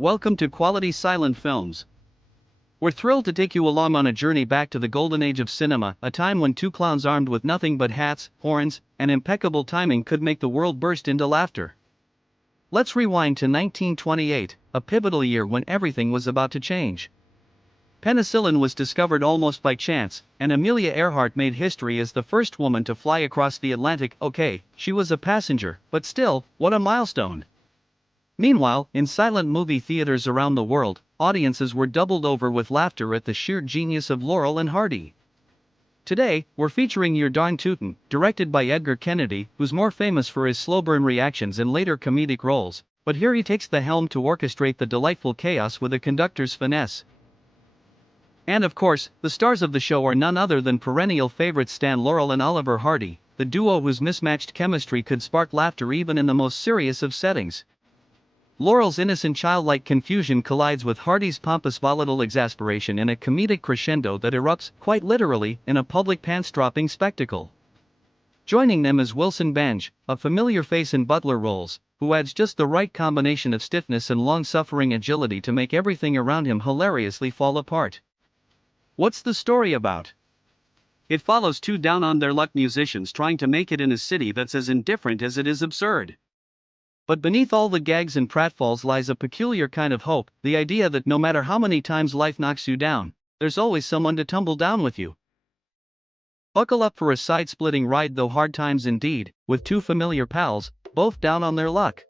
Welcome to Quality Silent Films. We're thrilled to take you along on a journey back to the golden age of cinema, a time when two clowns armed with nothing but hats, horns, and impeccable timing could make the world burst into laughter. Let's rewind to 1928, a pivotal year when everything was about to change. Penicillin was discovered almost by chance, and Amelia Earhart made history as the first woman to fly across the Atlantic. Okay, she was a passenger, but still, what a milestone! Meanwhile, in silent movie theaters around the world, audiences were doubled over with laughter at the sheer genius of Laurel and Hardy. Today, we're featuring Your Darn Tootin', directed by Edgar Kennedy, who's more famous for his slow burn reactions and later comedic roles, but here he takes the helm to orchestrate the delightful chaos with a conductor's finesse. And of course, the stars of the show are none other than perennial favorites Stan Laurel and Oliver Hardy, the duo whose mismatched chemistry could spark laughter even in the most serious of settings. Laurel's innocent childlike confusion collides with Hardy's pompous volatile exasperation in a comedic crescendo that erupts, quite literally, in a public pants-dropping spectacle. Joining them is Wilson Benge, a familiar face in butler roles, who adds just the right combination of stiffness and long-suffering agility to make everything around him hilariously fall apart. What's the story about? It follows two down-on-their-luck musicians trying to make it in a city that's as indifferent as it is absurd. But beneath all the gags and pratfalls lies a peculiar kind of hope, the idea that no matter how many times life knocks you down, there's always someone to tumble down with you. Buckle up for a side-splitting ride, though hard times indeed, with two familiar pals, both down on their luck.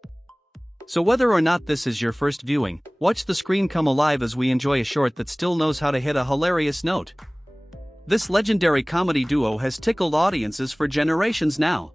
So whether or not this is your first viewing, watch the screen come alive as we enjoy a short that still knows how to hit a hilarious note. This legendary comedy duo has tickled audiences for generations now.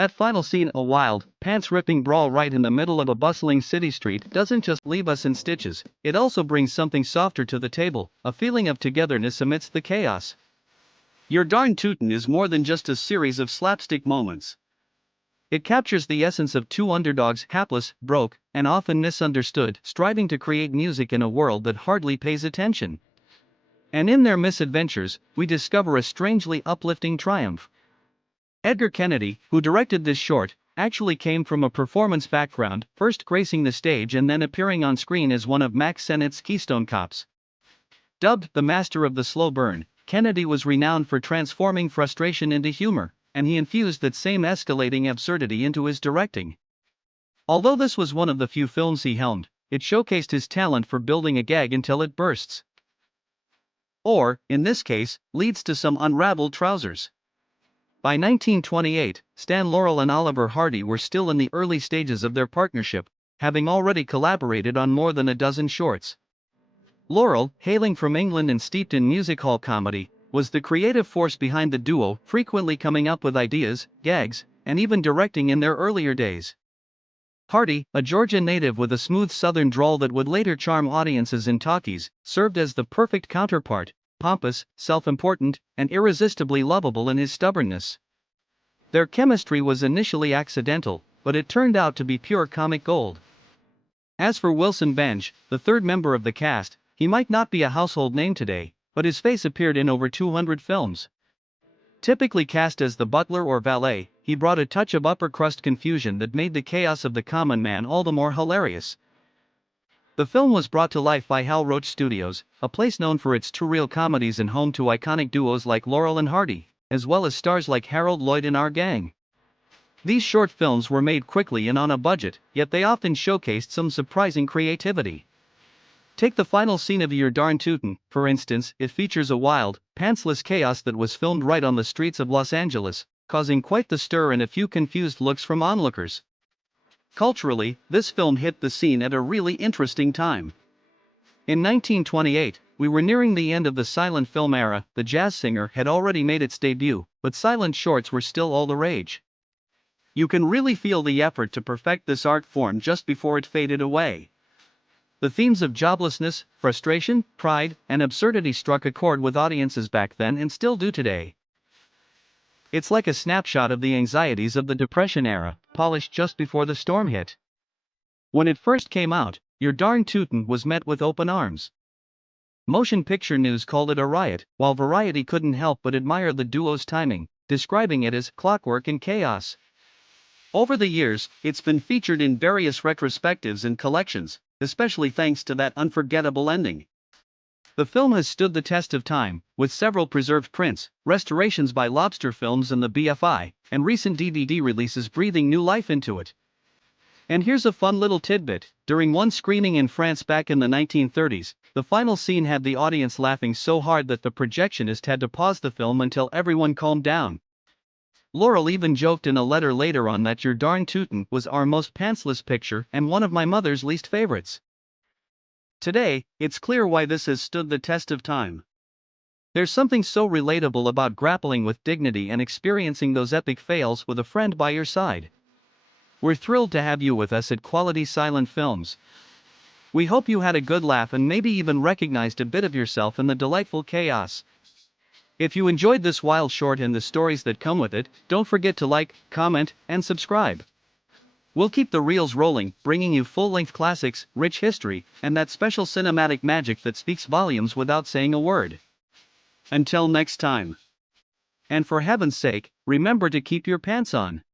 That final scene, a wild, pants-ripping brawl right in the middle of a bustling city street, doesn't just leave us in stitches, it also brings something softer to the table, a feeling of togetherness amidst the chaos. Your Darn Tootin' is more than just a series of slapstick moments. It captures the essence of two underdogs, hapless, broke, and often misunderstood, striving to create music in a world that hardly pays attention. And in their misadventures, we discover a strangely uplifting triumph. Edgar Kennedy, who directed this short, actually came from a performance background, first gracing the stage and then appearing on screen as one of Mack Sennett's Keystone Cops. Dubbed the master of the slow burn, Kennedy was renowned for transforming frustration into humor, and he infused that same escalating absurdity into his directing. Although this was one of the few films he helmed, it showcased his talent for building a gag until it bursts. Or, in this case, leads to some unraveled trousers. By 1928, Stan Laurel and Oliver Hardy were still in the early stages of their partnership, having already collaborated on more than a dozen shorts. Laurel, hailing from England and steeped in music hall comedy, was the creative force behind the duo, frequently coming up with ideas, gags, and even directing in their earlier days. Hardy, a Georgia native with a smooth southern drawl that would later charm audiences in talkies, served as the perfect counterpart, pompous, self-important, and irresistibly lovable in his stubbornness. Their chemistry was initially accidental, but it turned out to be pure comic gold. As for Wilson Benge, the third member of the cast, he might not be a household name today, but his face appeared in over 200 films. Typically cast as the butler or valet, he brought a touch of upper-crust confusion that made the chaos of the common man all the more hilarious. The film was brought to life by Hal Roach Studios, a place known for its two-reel comedies and home to iconic duos like Laurel and Hardy, as well as stars like Harold Lloyd and Our Gang. These short films were made quickly and on a budget, yet they often showcased some surprising creativity. Take the final scene of Your Darn Tootin', for instance. It features a wild, pantsless chaos that was filmed right on the streets of Los Angeles, causing quite the stir and a few confused looks from onlookers. Culturally, this film hit the scene at a really interesting time. In 1928, we were nearing the end of the silent film era. The jazz singer had already made its debut, but silent shorts were still all the rage. You can really feel the effort to perfect this art form just before it faded away. The themes of joblessness, frustration, pride, and absurdity struck a chord with audiences back then and still do today. It's like a snapshot of the anxieties of the Depression era, polished just before the storm hit. When it first came out, Your Darn Tootin' was met with open arms. Motion Picture News called it a riot, while Variety couldn't help but admire the duo's timing, describing it as clockwork and chaos. Over the years, it's been featured in various retrospectives and collections, especially thanks to that unforgettable ending. The film has stood the test of time, with several preserved prints, restorations by Lobster Films and the BFI, and recent DVD releases breathing new life into it. And here's a fun little tidbit: during one screening in France back in the 1930s, the final scene had the audience laughing so hard that the projectionist had to pause the film until everyone calmed down. Laurel even joked in a letter later on that Your Darn Tootin' was our most pantsless picture and one of my mother's least favorites. Today, it's clear why this has stood the test of time. There's something so relatable about grappling with dignity and experiencing those epic fails with a friend by your side. We're thrilled to have you with us at Quality Silent Films. We hope you had a good laugh and maybe even recognized a bit of yourself in the delightful chaos. If you enjoyed this wild short and the stories that come with it, don't forget to like, comment, and subscribe. We'll keep the reels rolling, bringing you full-length classics, rich history, and that special cinematic magic that speaks volumes without saying a word. Until next time. And for heaven's sake, remember to keep your pants on.